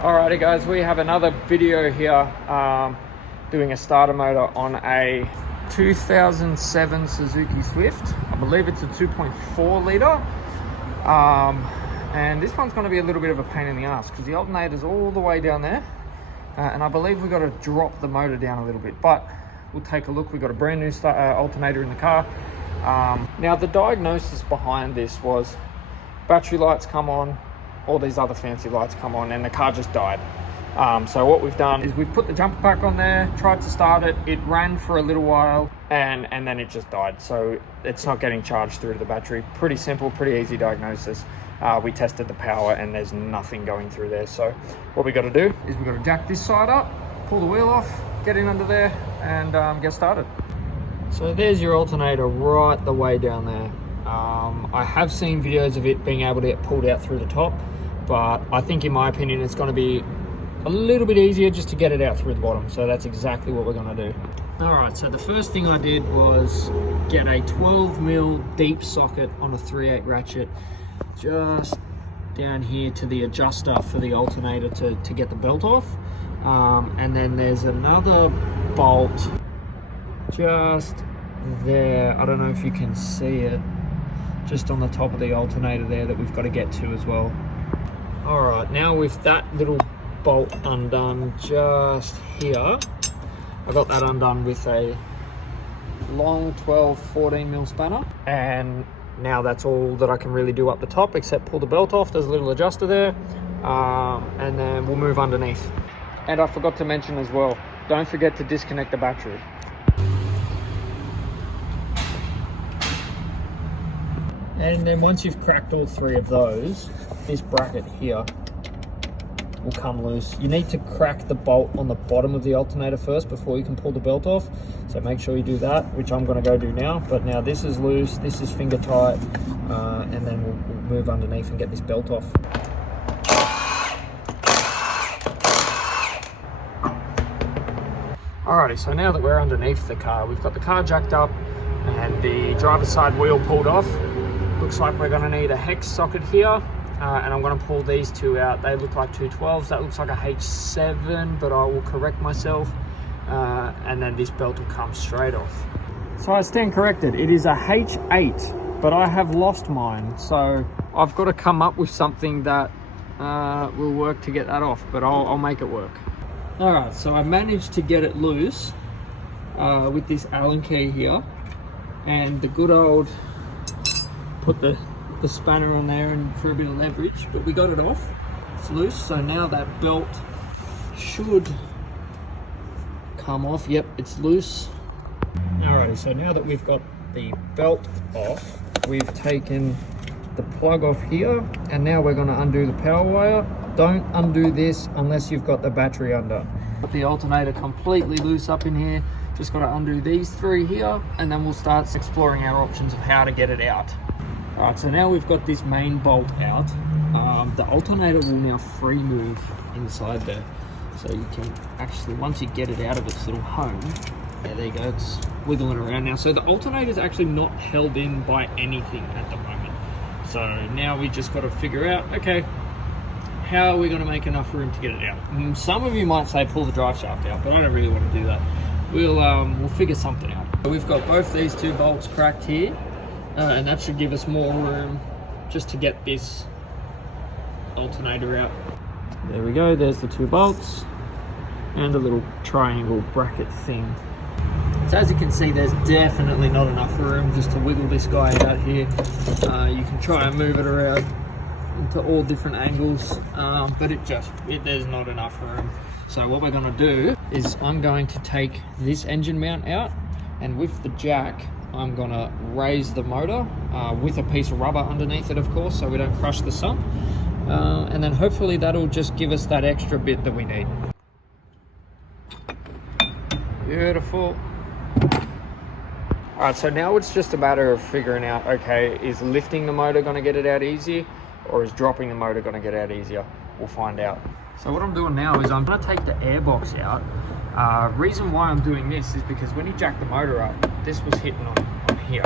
Alrighty guys, we have another video here doing a starter motor on a 2007 Suzuki Swift. I believe it's a 2.4 litre. And this one's going to be a little bit of a pain in the ass because the alternator's all the way down there. And I believe we've got to drop the motor down a little bit, but we'll take a look. We've got a brand new alternator in the car. Now the diagnosis behind this was battery lights come on, all these other fancy lights come on, and the car just died. So what we've done is we've put the jumper pack on there, tried to start it, it ran for a little while, and then it just died. So it's not getting charged through to the battery. Pretty simple, pretty easy diagnosis. We tested the power and there's nothing going through there. So what we got to do is we've got to jack this side up, pull the wheel off, get in under there, and get started. So there's your alternator right the way down there. I have seen videos of it being able to get pulled out through the top, but I think in my opinion it's going to be a little bit easier just to get it out through the bottom. So that's exactly what we're going to do. All right, so the first thing I did was get a 12mm deep socket on a 3/8 ratchet just down here to the adjuster for the alternator to get the belt off. And then there's another bolt just there. I don't know if you can see it, just on the top of the alternator there, that we've got to get to as well. All right, now with that little bolt undone just here, I got that undone with a long 12-14mm spanner, and now that's all that I can really do up the top except pull the belt off. There's a little adjuster there, and then we'll move underneath. And I forgot to mention as well, don't forget to disconnect the battery. And then once you've cracked all three of those, this bracket here will come loose. You need to crack the bolt on the bottom of the alternator first before you can pull the belt off. So make sure you do that, which I'm going to go do now. But now this is loose, this is finger tight, and then we'll move underneath and get this belt off. Alrighty, so now that we're underneath the car, we've got the car jacked up and the driver's side wheel pulled off. Looks like we're going to need a hex socket here, and I'm going to pull these two out. They look like 212s. That looks like a H7, but I will correct myself, and then this belt will come straight off. So I stand corrected. It is a H8, but I have lost mine. So I've got to come up with something that will work to get that off, but I'll make it work. All right, so I managed to get it loose with this Allen key here, and the good old put the spanner on there and for a bit of leverage, but we got it off. It's loose, so now that belt should come off. Yep, it's loose. Alrighty, so now that we've got the belt off, we've taken the plug off here, and now we're going to undo the power wire. Don't undo this unless you've got the battery under. Got the alternator completely loose up in here. Just got to undo these three here, and then we'll start exploring our options of how to get it out. Alright, so now we've got this main bolt out. The alternator will now free move inside there. So you can actually, once you get it out of its little home, yeah, there you go, it's wiggling around now. So the alternator is actually not held in by anything at the moment. So now we just got to figure out, okay, how are we going to make enough room to get it out? And some of you might say pull the drive shaft out, but I don't really want to do that. We'll figure something out. We've got both these two bolts cracked here. And that should give us more room just to get this alternator out. There we go, there's the two bolts and a little triangle bracket thing. So as you can see, there's definitely not enough room just to wiggle this guy out here. You can try and move it around into all different angles, but there's not enough room. So what we're going to do is I'm going to take this engine mount out, and with the jack I'm gonna raise the motor with a piece of rubber underneath it, of course, so we don't crush the sump. And then hopefully that'll just give us that extra bit that we need. Beautiful. All right, so now it's just a matter of figuring out, okay, is lifting the motor gonna get it out easy, or is dropping the motor gonna get out easier? We'll find out. So what I'm doing now is I'm gonna take the airbox out. Reason why I'm doing this is because when you jack the motor up, this was hitting on here.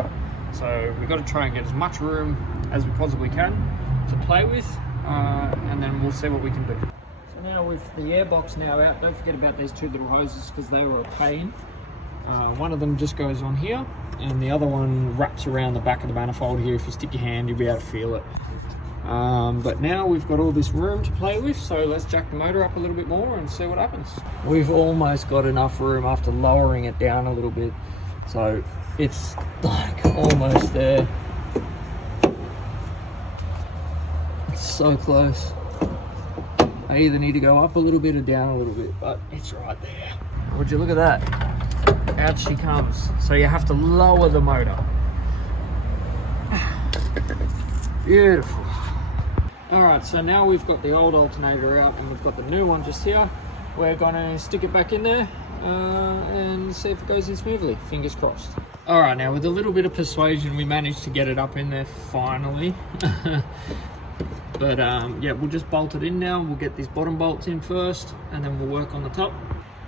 So we've got to try and get as much room as we possibly can to play with, and then we'll see what we can do. So now with the airbox now out, don't forget about these two little hoses because they were a pain. One of them just goes on here and the other one wraps around the back of the manifold here. If you stick your hand, you'll be able to feel it. But now we've got all this room to play with, so let's jack the motor up a little bit more and see what happens. We've almost got enough room after lowering it down a little bit, so it's like almost there. It's so close. I either need to go up a little bit or down a little bit, but it's right there. Would you look at that? Out she comes. So you have to lower the motor. Beautiful. Alright, so now we've got the old alternator out and we've got the new one just here. We're gonna stick it back in there and see if it goes in smoothly. Fingers crossed. Alright, now with a little bit of persuasion we managed to get it up in there finally. But yeah, we'll just bolt it in now. We'll get these bottom bolts in first and then we'll work on the top.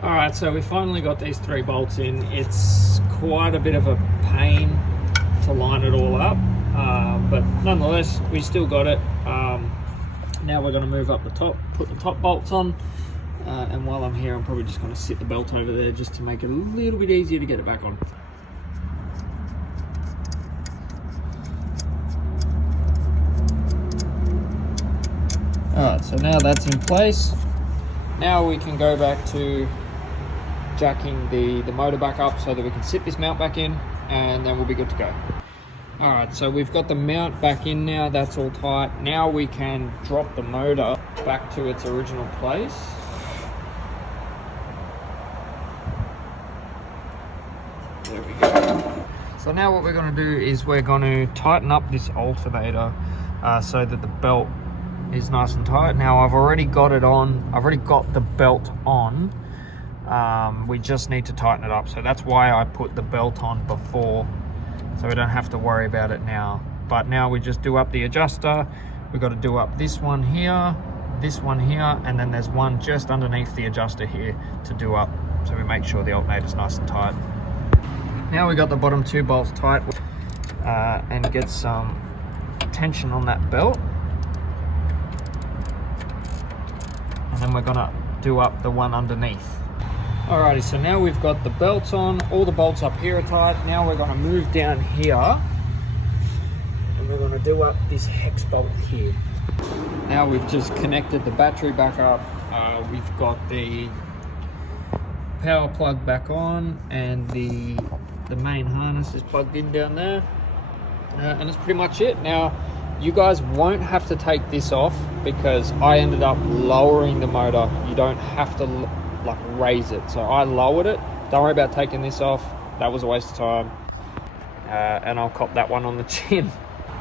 Alright, so we finally got these 3 bolts in. It's quite a bit of a pain to line it all up, but nonetheless we still got it. Now we're going to move up the top, put the top bolts on, and while I'm here I'm probably just going to sit the belt over there just to make it a little bit easier to get it back on. Alright, so now that's in place. Now we can go back to jacking the motor back up so that we can sit this mount back in, and then we'll be good to go. Alright, so we've got the mount back in now, that's all tight. Now we can drop the motor back to its original place. There we go. So now what we're going to do is we're going to tighten up this alternator so that the belt is nice and tight. Now I've already got it on, I've already got the belt on. We just need to tighten it up, so that's why I put the belt on before, so we don't have to worry about it now. But now we just do up the adjuster. We've got to do up this one here, and then there's one just underneath the adjuster here to do up, so we make sure the alternator's nice and tight. Now we got the bottom 2 bolts tight, and get some tension on that belt. And then we're gonna do up the one underneath. Alrighty, so now we've got the belts on, all the bolts up here are tight. Now we're gonna move down here and we're gonna do up this hex bolt here. Now we've just connected the battery back up. We've got the power plug back on and the main harness is plugged in down there. And that's pretty much it. Now, you guys won't have to take this off because I ended up lowering the motor. You don't have to like raise it. So I lowered it. Don't worry about taking this off. That was a waste of time. And I'll cop that one on the chin.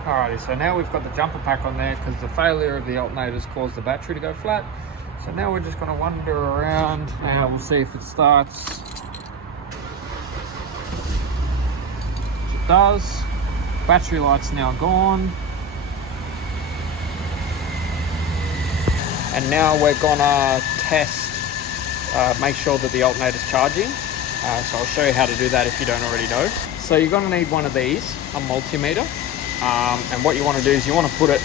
Alrighty, so now we've got the jumper pack on there because the failure of the alternators caused the battery to go flat. So now we're just gonna wander around and we'll see if it starts. It does. Battery light's now gone. And now we're gonna test, make sure that the alternator's charging. So I'll show you how to do that if you don't already know. So you're gonna need one of these, a multimeter. And what you wanna do is you wanna put it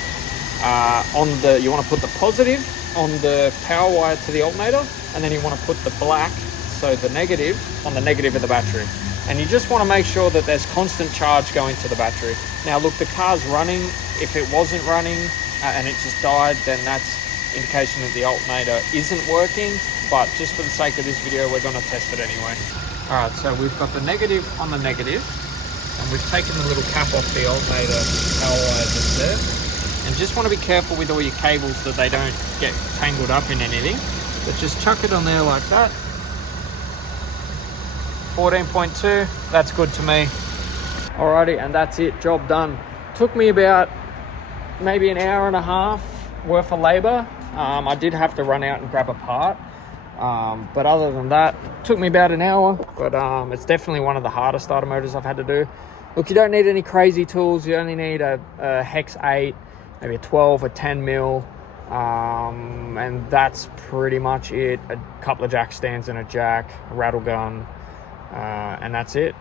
you wanna put the positive on the power wire to the alternator, and then you wanna put the black, so the negative, on the negative of the battery. And you just wanna make sure that there's constant charge going to the battery. Now look, the car's running. If it wasn't running and it just died, then that's indication that the alternator isn't working, but just for the sake of this video we're going to test it anyway. Alright, so we've got the negative on the negative and we've taken the little cap off the alternator power wire just there, and just want to be careful with all your cables that they don't get tangled up in anything, but just chuck it on there like that. 14.2, that's good to me. Alrighty, and that's it, job done. Took me about maybe an hour and a half worth of labor. I did have to run out and grab a part, but other than that, it took me about an hour. But it's definitely one of the hardest starter motors I've had to do. Look, you don't need any crazy tools. You only need a hex 8, maybe a 12, a 10 mil, and that's pretty much it. A couple of jack stands and a jack, a rattle gun, and that's it.